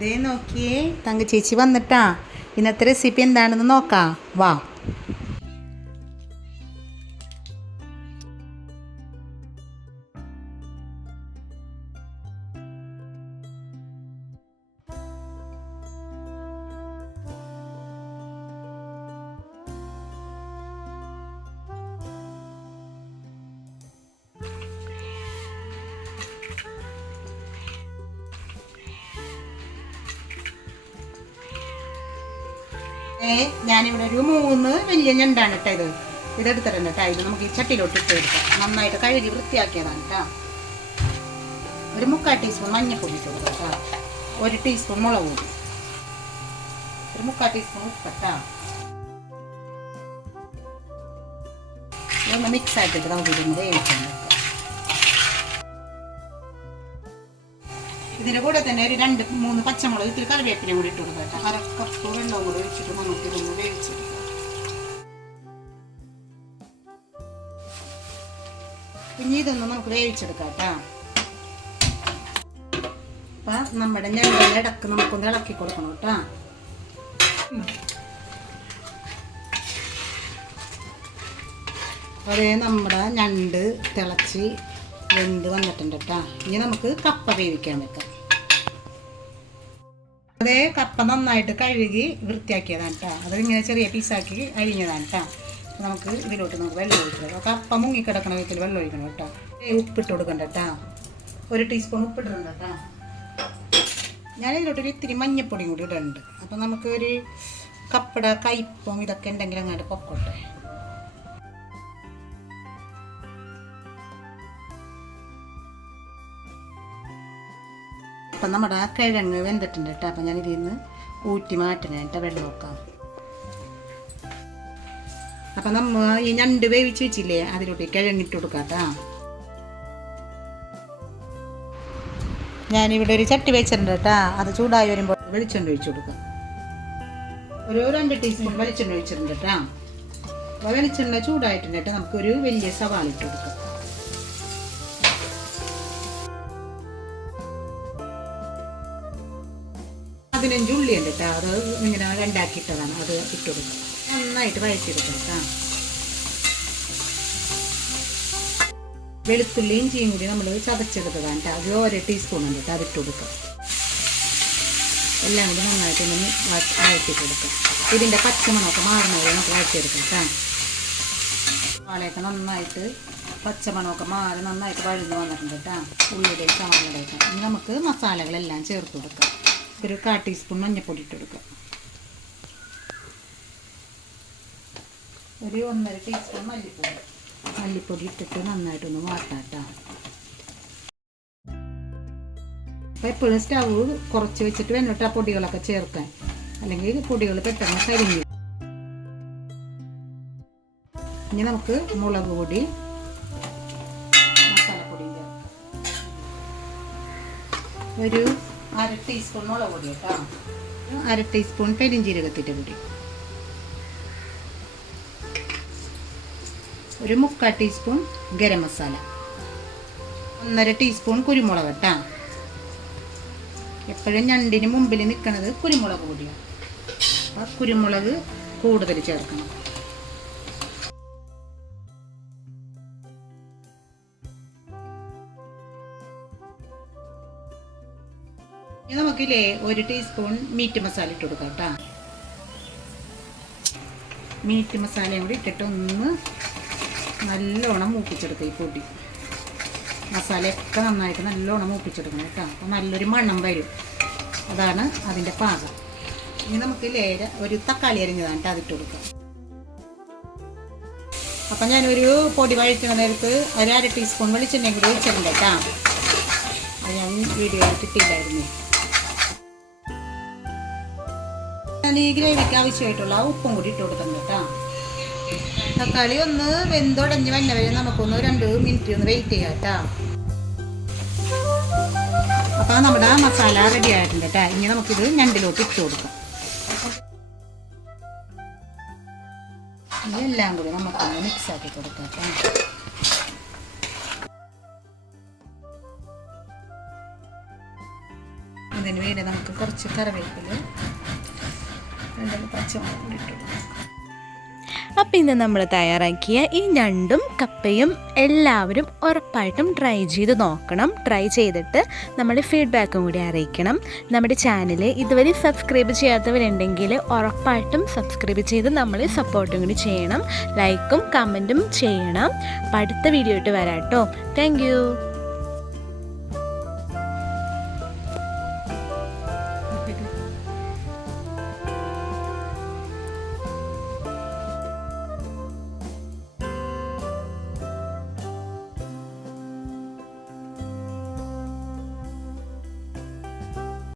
ഇതേ നോക്കിയേ തങ്ക ചേച്ചി വന്നിട്ടാ. ഇന്നത്തെ റെസിപ്പി എന്താണെന്ന് നോക്കാം, വാ. ഞാനിവിടെ ഒരു 3 വലിയ ഞണ്ടാണ് കേട്ടോ. ഇതെടുത്തിട്ടുണ്ട് കേട്ടോ. ഇത് നമുക്ക് ഈ ചട്ടിയിലോട്ട് ഇട്ട് എടുക്കാം. നന്നായിട്ട് കഴുകി വൃത്തിയാക്കിയതാണ് കേട്ടോ. ഒരു 3/4 ടീസ്പൂൺ മഞ്ഞൾപ്പൊടി ഇട്ട് കൊടുക്കാം കേട്ടോ. 1 ടീസ്പൂൺ മുളക് പൊടി, ഒരു 3/4 ടീസ്പൂൺ ഉപ്പ് കേട്ടോ. ഇതൊന്ന് മിക്സ് ആക്കിയിട്ട് നമുക്ക് ഇതൊന്ന് വേവിക്കാൻ വെക്കാം. ഇതിൻ്റെ കൂടെ തന്നെ ഒരു 2-3 പച്ചമുളക്, ഇത്തിരി കറിവേപ്പിലയും കൂടി ഇട്ട് കൊടുക്കാം കേട്ടോ. 1/2 കപ്പ് വെള്ളവും കൂടി ഒഴിച്ചിട്ട് നമുക്ക് ഇതൊന്ന് വേവിച്ചെടുക്കാം. ഇനി ഇതൊന്ന് നമുക്ക് വേവിച്ചെടുക്കാം കേട്ടോ. അപ്പം നമ്മുടെ ഞണ്ടിൻ്റെ ഇടക്ക് നമുക്കൊന്ന് ഇളക്കി കൊടുക്കണം കേട്ടോ. അതേ നമ്മുടെ ഞണ്ട് തിളച്ച് വെന്ത് വന്നിട്ടുണ്ട് കേട്ടോ. ഇനി നമുക്ക് കപ്പ വേവിക്കാൻ വെക്കാം. അതേ കപ്പ നന്നായിട്ട് കഴുകി വൃത്തിയാക്കിയതാണ് കേട്ടോ. അതിങ്ങനെ ചെറിയ പീസാക്കി അരിഞ്ഞതാണ് കേട്ടോ. നമുക്ക് ഇതിലോട്ട് നമുക്ക് വെള്ളം ഒഴിക്കണം. കപ്പ മുങ്ങിക്കിടക്കണ വിധത്തിൽ വെള്ളം ഒഴിക്കണം കേട്ടോ. ഉപ്പിട്ട് കൊടുക്കണ്ട കേട്ടോ. 1 ടീസ്പൂൺ ഉപ്പിടുന്നുണ്ട് കേട്ടോ. ഞാനിതിലോട്ടൊരു ഇത്തിരി മഞ്ഞൾപ്പൊടിയും കൂടി ഇടുന്നുണ്ട്. അപ്പം നമുക്കൊരു കപ്പട കയ്പും ഇതൊക്കെ ഉണ്ടെങ്കിൽ അങ്ങോട്ട് പൊക്കോട്ടെ. അപ്പം നമ്മുടെ ആ കിഴങ്ങ് വെന്തിട്ടുണ്ട് കേട്ടോ. അപ്പം ഞാൻ ഇതിൽ നിന്ന് ഊറ്റി മാറ്റണേട്ടോ, വെള്ളം വെക്കാം. അപ്പം നമ്മൾ ഈ ഞണ്ട് വേവിച്ച് വെച്ചില്ലേ, അതിലോട്ട് കിഴങ്ങിട്ട് കൊടുക്കാം കേട്ടോ. ഞാനിവിടെ ഒരു ചട്ടി വെച്ചിട്ടുണ്ട് കേട്ടോ. അത് ചൂടായി വരുമ്പോൾ വെളിച്ചെണ്ണ ഒഴിച്ചു കൊടുക്കാം. ഒരു 2 ടീസ്പൂൺ വെളിച്ചെണ്ണ ഒഴിച്ചിട്ടുണ്ട് കേട്ടോ. അപ്പോൾ വെളിച്ചെണ്ണ ചൂടായിട്ടുണ്ട് കേട്ടോ. നമുക്കൊരു വലിയ സവാള ഇട്ട് കൊടുക്കാം. പതിനഞ്ച് ഉള്ളി ഉണ്ട് കേട്ടോ. അത് ഇങ്ങനെ രണ്ടാക്കിയിട്ടതാണ്. അത് ഇട്ട് കൊടുക്കാം. നന്നായിട്ട് വഴറ്റിയെടുക്കാം കേട്ടോ. വെളുത്തുള്ളി ഇഞ്ചിയും കൂടി നമ്മൾ ചതച്ചെടുത്തതാണ് കേട്ടോ. അത് 1 ടീസ്പൂൺ ഉണ്ട് കേട്ടോ. അതിട്ട് കൊടുക്കാം. എല്ലാം കൂടി നന്നായിട്ട് ഒന്ന് വഴറ്റി കൊടുക്കാം. ഇതിൻ്റെ പച്ചമണമൊക്കെ മാറുന്നവരെ നമുക്ക് വഴറ്റിയെടുക്കാം കേട്ടോ. വാളയൊക്കെ നന്നായിട്ട് പച്ചമണമൊക്കെ മാറി നന്നായിട്ട് വഴന്ന് വന്നിട്ടുണ്ട് കേട്ടോ. ഉള്ളിയുടെയും സവാളയുടെയൊക്കെ. ഇനി നമുക്ക് മസാലകളെല്ലാം ചേർത്ത് കൊടുക്കാം. ഒരു 1/4 ടീസ്പൂൺ മഞ്ഞൾപ്പൊടി ഇട്ട് കൊടുക്കാം. ഒരു 1.5 ടീസ്പൂൺ മല്ലിപ്പൊടി ഇട്ടിട്ട് നന്നായിട്ടൊന്ന് വാട്ടാട്ടോ. അപ്പോൾ എപ്പോഴും സ്റ്റവ് കുറച്ച് വെച്ചിട്ട് വേണം കേട്ടോ പൊടികളൊക്കെ ചേർക്കാൻ. അല്ലെങ്കിൽ പൊടികൾ പെട്ടെന്ന് കരിഞ്ഞു. ഇനി നമുക്ക് മുളക് പൊടി, മസാലപ്പൊടിയും ചേർക്കാം. ഒരു 1/2 ടീസ്പൂൺ മുളക് പൊടി കേട്ടോ. 1/2 ടീസ്പൂൺ പെരിഞ്ജീരകത്തിൻ്റെ പൊടി, ഒരു 3/4 ടീസ്പൂൺ ഗരം മസാല, 1.5 ടീസ്പൂൺ കുരുമുളക് കേട്ടോ. എപ്പോഴും ഞണ്ടിന് മുമ്പിൽ നിൽക്കുന്നത് കുരുമുളക് പൊടിയാണ്. അപ്പോൾ കുരുമുളക് കൂടുതൽ ചേർക്കണം. നമുക്കില്ലേ 1 ടീസ്പൂൺ മീറ്റ് മസാല ഇട്ട് കൊടുക്കാം കേട്ടോ. മീറ്റ് മസാലയും കൂടി ഇട്ടിട്ട് ഒന്ന് നല്ലോണം മൂപ്പിച്ചെടുക്കുക. ഈ പൊടി മസാലയൊക്കെ നന്നായിട്ട് നല്ലോണം മൂപ്പിച്ചെടുക്കണം കേട്ടോ. അപ്പോൾ നല്ലൊരു മണം വരും. അതാണ് അതിൻ്റെ പാകം. ഇനി നമുക്ക് ഒരു തക്കാളി അരിഞ്ഞതാണ് കേട്ടോ. അതിട്ട് കൊടുക്കാം. അപ്പം ഞാനൊരു പൊടി വഴറ്റുന്ന നേരത്ത് 1/2 ടീസ്പൂൺ വെളിച്ചെണ്ണയും കൂടി ഒഴിച്ചിട്ടുണ്ട് കേട്ടോ. അത് ഞാൻ വീഡിയോയിൽ കിട്ടിയില്ലായിരുന്നു. ഞാൻ ഈ ഗ്രേവിക്ക് ആവശ്യമായിട്ടുള്ള ഉപ്പും കൂടി ഇട്ട് കൊടുത്തിട്ടുണ്ട് കേട്ടോ. തക്കാളി ഒന്ന് വെന്തുടഞ്ഞ് വന്നവരെ നമുക്കൊന്ന് 2 മിനിറ്റ് ഒന്ന് വെയിറ്റ് ചെയ്യാം കേട്ടോ. അപ്പോൾ നമ്മുടെ മസാല റെഡി ആയിട്ടുണ്ട് കേട്ടോ. ഇനി നമുക്കിത് ഞണ്ടിലോട്ട് ഇട്ട് കൊടുക്കാം. ഇതെല്ലാം കൂടി നമുക്കൊന്ന് മിക്സ് ആക്കി കൊടുക്കാം കേട്ടോ. ഇതിന് വേണ്ടി നമുക്ക് കുറച്ച് കറിവേപ്പില, 2 പച്ചമുളക് കൂടി ഇട്ടു. അപ്പോൾ ഇന്ന് നമ്മൾ തയ്യാറാക്കിയ ഈ ഞണ്ടും കപ്പയും എല്ലാവരും ഉറപ്പായിട്ടും ട്രൈ ചെയ്ത് നോക്കണം. ട്രൈ ചെയ്തിട്ട് നമ്മുടെ ഫീഡ്ബാക്കും കൂടി അറിയിക്കണം. നമ്മുടെ ചാനൽ ഇതുവരെ സബ്സ്ക്രൈബ് ചെയ്യാത്തവരുണ്ടെങ്കിൽ ഉറപ്പായിട്ടും സബ്സ്ക്രൈബ് ചെയ്ത് നമ്മളെ സപ്പോർട്ടും കൂടി ചെയ്യണം. ലൈക്കും കമൻറ്റും ചെയ്യണം. അപ്പോൾ അടുത്ത വീഡിയോ ആയിട്ട് വരാം കേട്ടോ. Thank you.